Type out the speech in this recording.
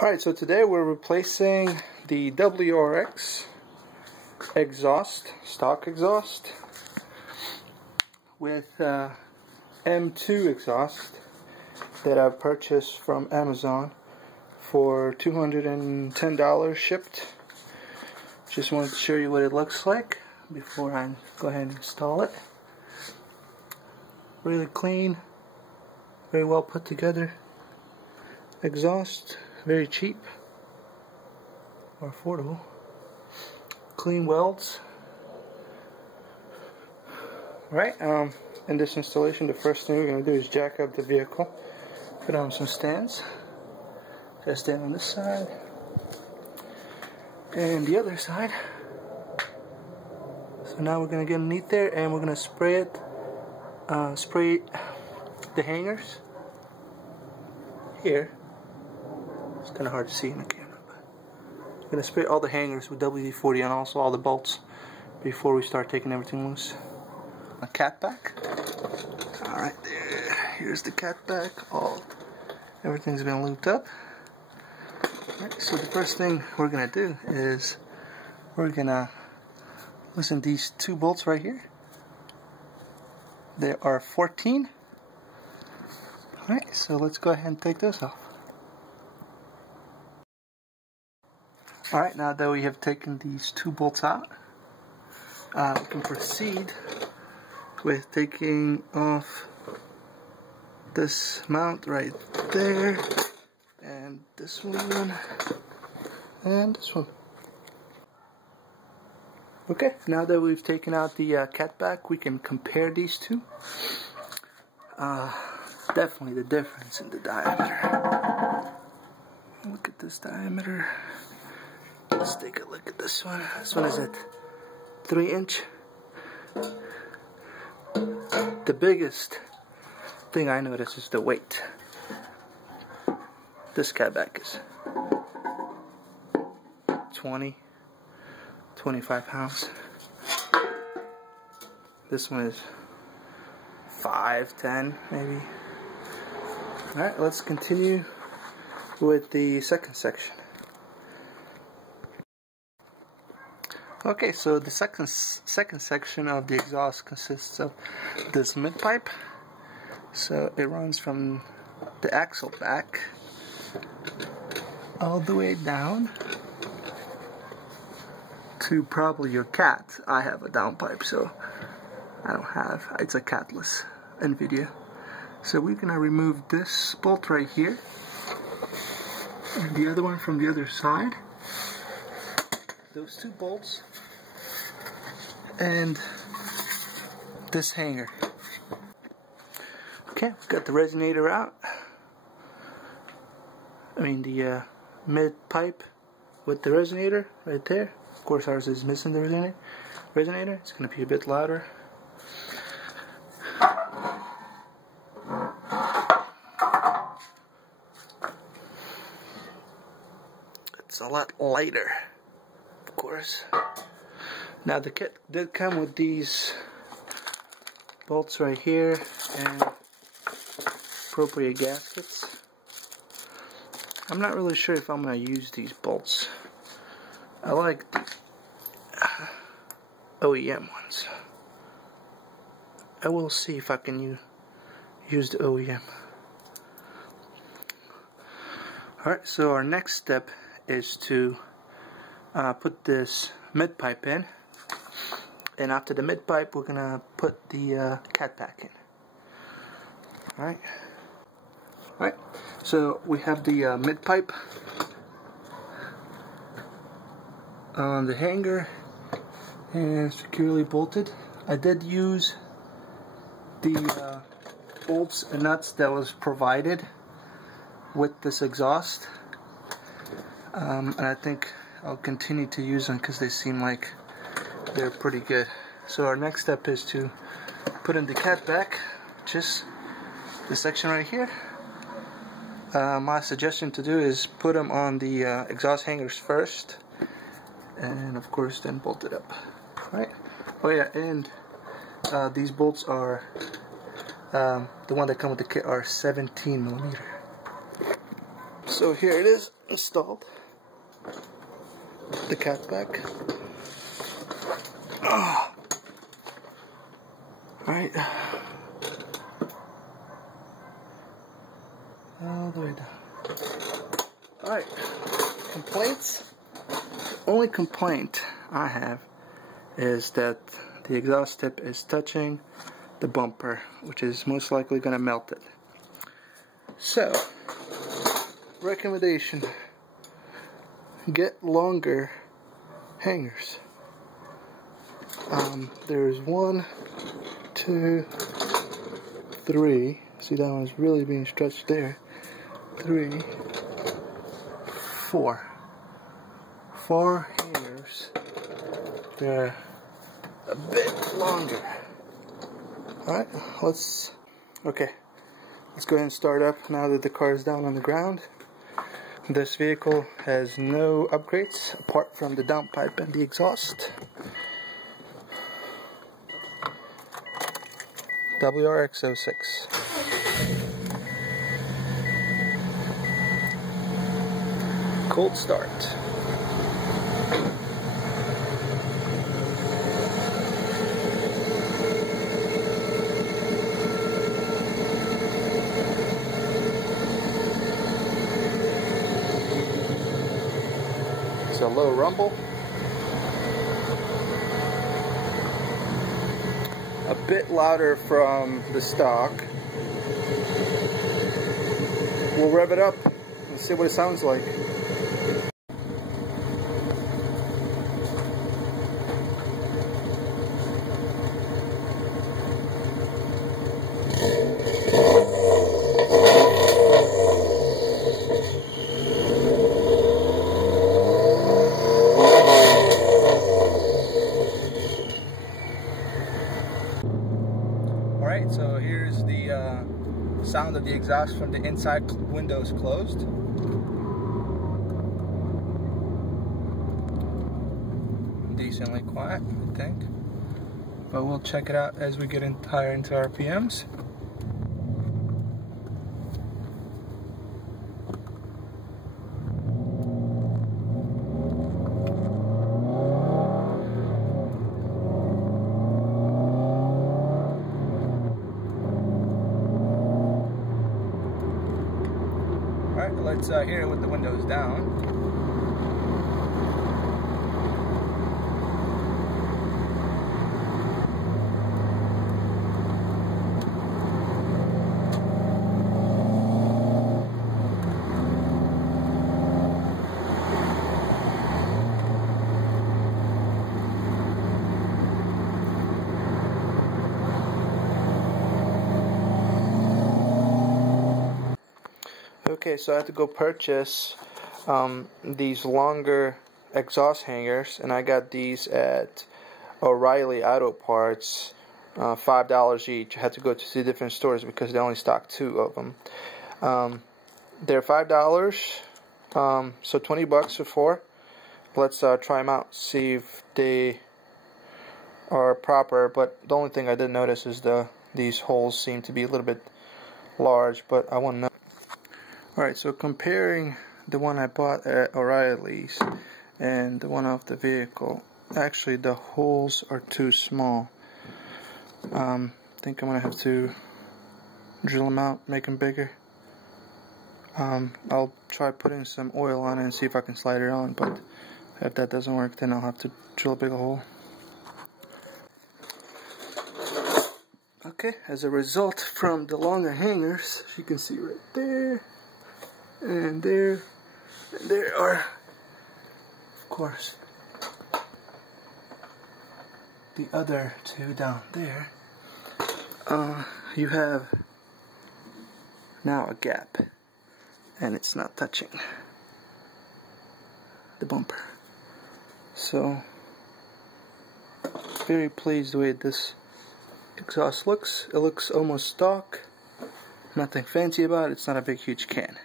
Alright, so today we're replacing the WRX exhaust, stock exhaust, with M2 exhaust that I purchased from Amazon for $210 shipped. Just wanted to show you what it looks like before I go ahead and install it. Really clean, very well put together exhaust. Very cheap or affordable. Clean welds. Right, in this installation, the first thing we're going to do is jack up the vehicle, put on some stands. Got to stand on this side and the other side. So now we're going to get underneath there and we're going to spray the hangers here. It's kind of hard to see in the camera, but I'm going to spray all the hangers with WD-40 and also all the bolts before we start taking everything loose. A cat back. Alright, there. Here's the cat back. Everything's been looped up. Alright, so the first thing we're going to do is we're going to loosen these two bolts right here. There are 14. Alright, so let's go ahead and take those off. Alright, now that we have taken these two bolts out, we can proceed with taking off this mount right there, and this one, and this one. Okay, now that we've taken out the catback, we can compare these two. Definitely the difference in the diameter. Look at this diameter. Let's take a look at this one. This one is at 3-inch. The biggest thing I notice is the weight. This catback is 25 pounds. This one is 5, 10 maybe. Alright, let's continue with the second section. Okay, so the second section of the exhaust consists of this mid pipe. So it runs from the axle back all the way down to probably your cat. I have a downpipe, so I don't have. It's a catless NVIDIA. So we're gonna remove this bolt right here, and the other one from the other side. Those two bolts and this hanger. Okay, we've got the resonator out. I mean the mid pipe with the resonator right there. Of course ours is missing the resonator. It's going to be a bit louder. It's a lot lighter, of course. Now the kit did come with these bolts right here and appropriate gaskets. I'm not really sure if I'm going to use these bolts. I like the OEM ones. I will see if I can use the OEM. Alright, so our next step is to put this mid pipe in. And after the mid pipe, we're gonna put the catback in. Alright, so we have the mid pipe on the hanger and securely bolted. I did use the bolts and nuts that was provided with this exhaust, and I think I'll continue to use them because they seem like they're pretty good. So our next step is to put in the catback, which is this section right here. My suggestion to do is put them on the exhaust hangers first, and of course then bolt it up. Right? Oh yeah, and these bolts are the one that come with the kit are 17mm. So here it is installed. The cat back. Oh. Alright. All the way down. Alright. Complaints? Only complaint I have is that the exhaust tip is touching the bumper, which is most likely going to melt it. So, recommendation: get longer hangers. There's 1, 2, 3. See, that one's really being stretched there. 3, 4. 4 hangers. They're a bit longer. Alright, let's go ahead and start up now that the car is down on the ground. This vehicle has no upgrades apart from the downpipe and the exhaust. WRX 06. Cold start. It's a low rumble. A bit louder from the stock. We'll rev it up and see what it sounds like. Alright, so here's the sound of the exhaust from the inside windows closed. Decently quiet, I think. But we'll check it out as we get higher into RPMs. Alright, let's hear it with the windows down. Okay, so I had to go purchase these longer exhaust hangers, and I got these at O'Reilly Auto Parts, $5 each. I had to go to 2 different stores because they only stocked 2 of them. They're $5, so 20 bucks for 4. Let's try them out, see if they are proper. But the only thing I did notice is these holes seem to be a little bit large, but I want to know. Alright, so comparing the one I bought at O'Reilly's and the one off the vehicle, actually the holes are too small. I think I'm going to have to drill them out, make them bigger. I'll try putting some oil on it and see if I can slide it on, but if that doesn't work, then I'll have to drill a bigger hole. Okay, as a result from the longer hangers, as you can see right there, and there are, of course, the other 2 down there. You have now a gap, and it's not touching the bumper. So, very pleased with this exhaust looks. It looks almost stock. Nothing fancy about it. It's not a big huge can.